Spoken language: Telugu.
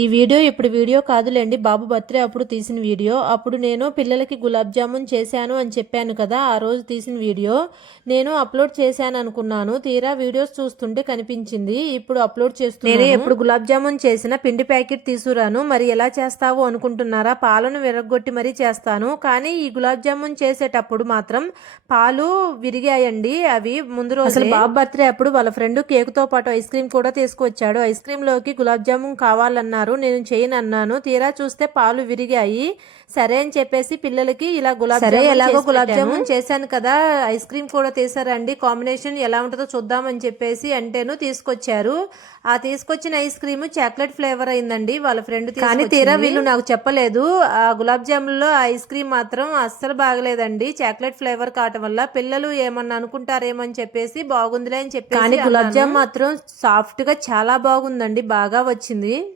ఈ వీడియో ఇప్పుడు వీడియో కాదులేండి బాబు బర్త్డే అప్పుడు తీసిన వీడియో. అప్పుడు నేను పిల్లలకి గులాబ్ జామున్ చేశాను అని చెప్పాను కదా ఆ రోజు తీసిన వీడియో. నేను అప్లోడ్ చేశాను అనుకున్నాను తీరా వీడియోస్ చూస్తుంటే కనిపించింది ఇప్పుడు అప్లోడ్ చేస్తున్నాను. నేను ఎప్పుడు గులాబ్ జామున్ చేసిన పిండి ప్యాకెట్ తీసుకురాను మరి ఎలా చేస్తావు అనుకుంటున్నారా? పాలను విరగొట్టి మరీ చేస్తాను కానీ ఈ గులాబ్ జామున్ చేసేటప్పుడు మాత్రం పాలు విరిగాయండి అవి ముందు రోజు. అసలు బాబు బర్త్డే అప్పుడు వాళ్ళ ఫ్రెండ్ కేక్తో పాటు ఐస్ క్రీమ్ కూడా తీసుకొచ్చాడు. ఐస్ క్రీమ్లోకి గులాబ్ జామున్ కావాలన్నారు. నేను చేయను అన్నాను తీరా చూస్తే పాలు విరిగాయి. సరే అని చెప్పేసి పిల్లలకి ఇలా గులాబ్ సరే ఎలాగో గులాబ్ జామున్ చేశాను కదా. ఐస్ క్రీమ్ కూడా తీసారండి. కాంబినేషన్ ఎలా ఉంటుందో చూద్దామని చెప్పేసి అంటేను తీసుకొచ్చారు. ఆ తీసుకొచ్చిన ఐస్ క్రీమ్ చాక్లెట్ ఫ్లేవర్ అయిందండి. వాళ్ళ ఫ్రెండ్ కానీ తీరా వీళ్ళు నాకు చెప్పలేదు. ఆ గులాబ్ జామున్లో ఐస్ క్రీమ్ మాత్రం అస్సలు బాగలేదండి. చాక్లెట్ ఫ్లేవర్ కావటం వల్ల పిల్లలు ఏమన్నా అనుకుంటారేమో అని చెప్పేసి బాగుందిలే అని చెప్పి కానీ గులాబ్ జామ్ మాత్రం సాఫ్ట్గా చాలా బాగుందండి. బాగా వచ్చింది.